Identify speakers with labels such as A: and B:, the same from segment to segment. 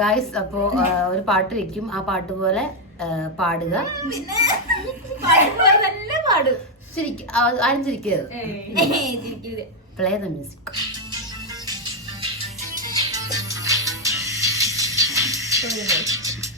A: Guys അപ്പോ ഒരു പാട്ട് വെക്കും. ആ പാട്ട് പോലെ പാടുക. ആരും ചിരിക്കരുത്. പ്ലേ ദ മ്യൂസിക്
B: കട്ടിപ്പൂടി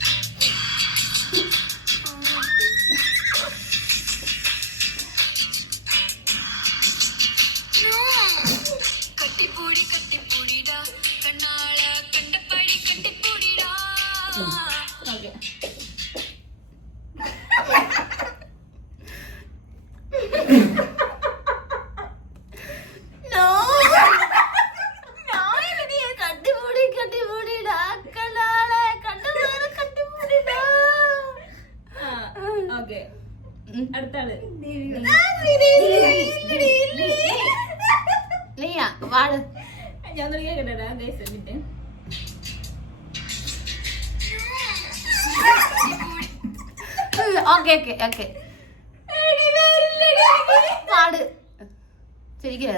C: ഓക്കേ. അടുത്താൾ.
A: നീയ
C: ഞാൻ തുടങ്ങി കേട്ടടാ ഗൈസ് എന്നിട്ട്.
A: Okay okay okay. പാട് ശരിക്കും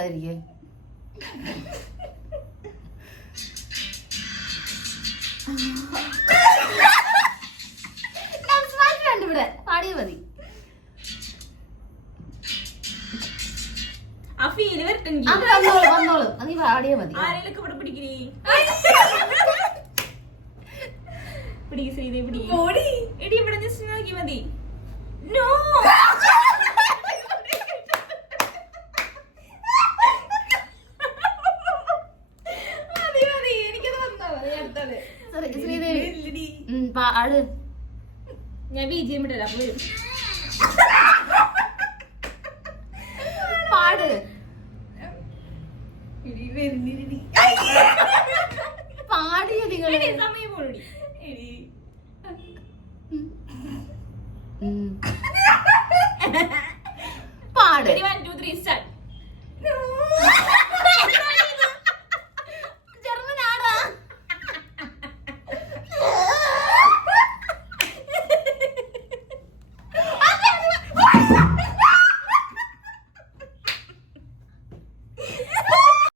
A: ഇവിടെ പാടിയ മതി.
C: ആ ഫീൽ വരട്ടെ എനിക്ക്.
A: അത് വന്നോളൂ വന്നോളൂ. അത് നീ പാടിയ മതി.
C: ആരെയൊക്കെ ഇവിടെ പിടിക്കണേ? പിടിക്ക് ശ്രീദേവി പിടിക്ക് എടി ഇവിടെ ജസ്റ്റ് നോക്കി മതി. നോ
A: ശ്രീദേവി.
C: ഞാൻ ബി ജി എം ഇട്ടല്ല അപ്പൊ വരും.
A: പാട്. പാടിയ
C: നിങ്ങൾ സമയം. പാട്.
A: One two
C: three start. Ha ha ha!